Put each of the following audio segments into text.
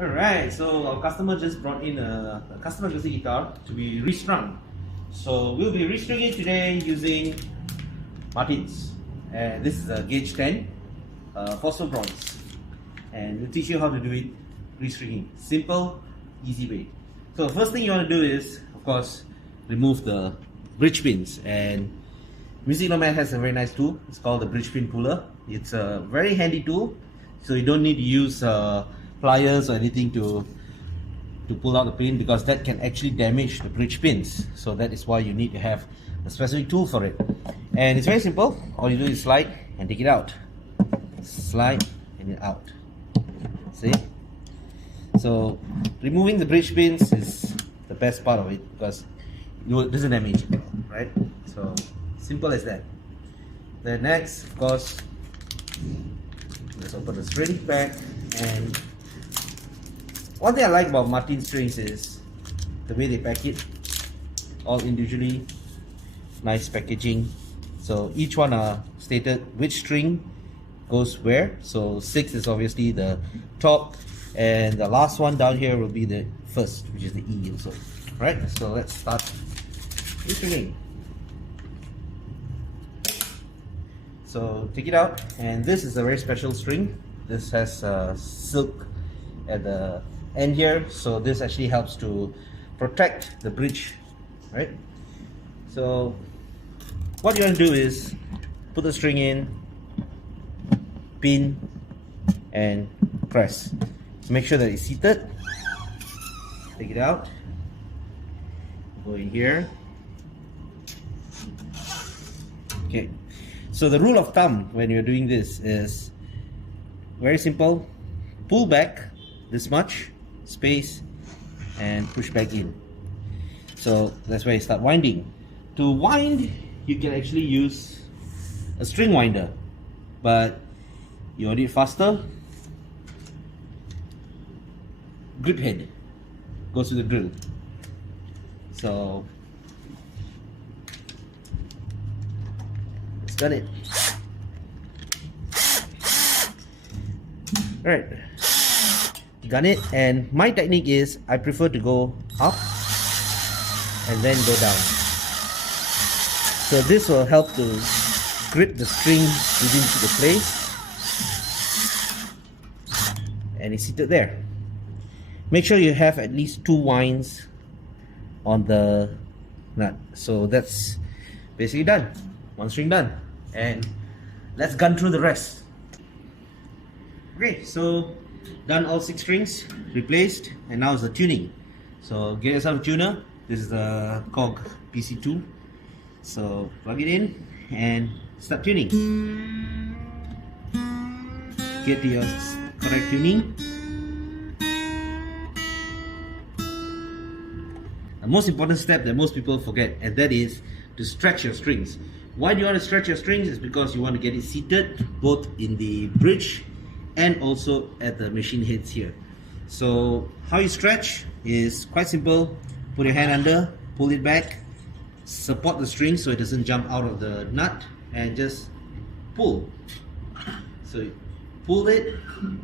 Alright, so our customer just brought in a custom acoustic guitar to be restrung. So we'll be restringing today using Martins. And this is a gauge 10 fossil bronze. And we'll teach you how to do it restringing. Simple, easy way. So the first thing you want to do is, of course, remove the bridge pins. And Music Nomad has a very nice tool. It's called the bridge pin puller. It's a very handy tool, so you don't need to use pliers or anything to pull out the pin, because that can actually damage the bridge pins. So that is why you need to have a specific tool for it. And it's very simple. All you do is slide and take it out. Slide and it out. See? So removing the bridge pins is the best part of it, because it doesn't damage it, right? So simple as that. Then next, of course, let's open the string back. And one thing I like about Martin strings is the way they pack it, all individually, nice packaging. So each one are stated which string goes where. So 6 is obviously the top, and the last one down here will be the first, which is the E also. Right? So let's start restringing. So take it out, and this is a very special string. This has silk at the end here, so this actually helps to protect the bridge, right? So what you want to do is put the string in, pin, and press. So make sure that it's seated. Take it out, go in here. Okay. So the rule of thumb when you're doing this is very simple. Pull back this much, space, and push back in. So that's where you start winding. To wind, you can actually use a string winder, but you want it faster. Grip head goes with the drill. So got it. Alright, got it. And my technique is I prefer to go up and then go down. So this will help to grip the string within the place, and it's seated there. Make sure you have at least 2 winds on the nut. So that's basically done. One string done. And let's gun through the rest. Okay, so done all 6 strings, replaced, and now it's the tuning. So get yourself a tuner. This is the COG PC2. So plug it in and start tuning. Get to your correct tuning. The most important step that most people forget, and that is to stretch your strings. Why do you want to stretch your strings? Is because you want to get it seated both in the bridge and also at the machine heads here. So how you stretch is quite simple. Put your hand under, pull it back, support the string so it doesn't jump out of the nut, and just pull. So you pull it,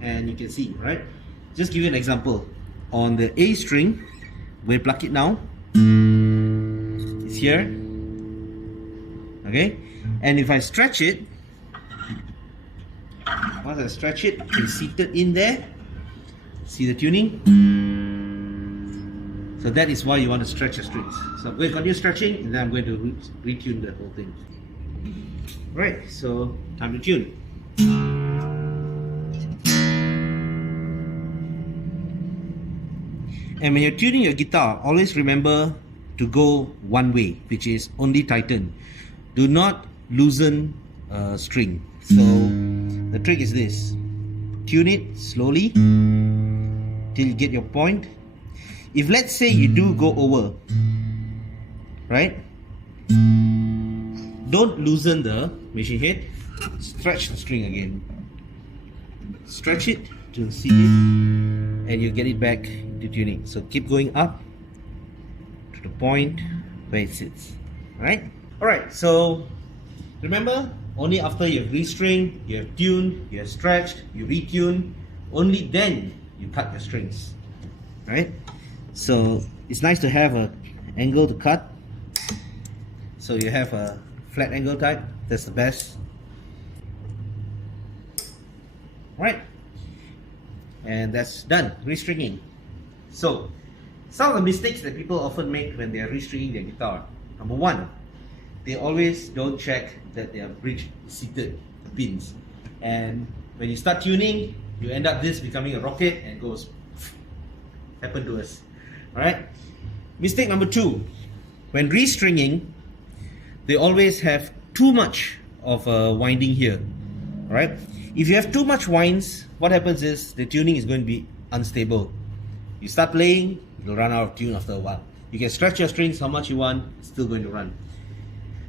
and you can see, right? Just give you an example. On the A string, we pluck it now. It's here. Okay, and if I stretch it, once I stretch it, it's seated in there. See the tuning? So that is why you want to stretch your strings. So I'm going to continue stretching, and then I'm going to retune the whole thing. Right, so time to tune. And when you're tuning your guitar, always remember to go one way, which is only tighten. Do not loosen string. So the trick is this: tune it slowly till you get your point. If let's say you do go over, right? Don't loosen the machine head. Stretch the string again. Stretch it to see it, and you get it back to tuning. So keep going up to the point where it sits. Right? Alright, so remember, only after you've restringed, you have tuned, you have stretched, you retune, only then you cut your strings, right? So it's nice to have an angle to cut. So you have a flat angle type, that's the best. Right, and that's done, restringing. So some of the mistakes that people often make when they are restringing their guitar. Number one, they always don't check that their bridge is seated, the pins. And when you start tuning, you end up this becoming a rocket and goes happened to us. Alright? Mistake number two, when restringing, they always have too much of a winding here. Alright? If you have too much winds, what happens is the tuning is going to be unstable. You start playing, you'll run out of tune after a while. You can stretch your strings how much you want, it's still going to run.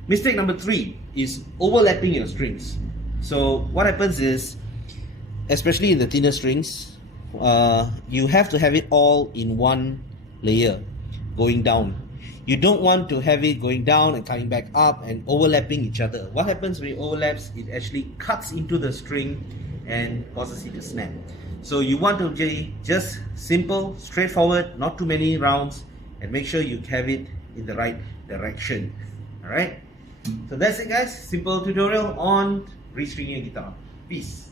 Mistake number three is overlapping your strings. So what happens is, especially in the thinner strings, you have to have it all in one layer going down. You don't want to have it going down and coming back up and overlapping each other. What happens when it overlaps, it actually cuts into the string and causes it to snap. So you want to be just simple, straightforward, not too many rounds, and make sure you have it in the right direction. Alright? So that's it guys, simple tutorial on restringing a guitar. Peace.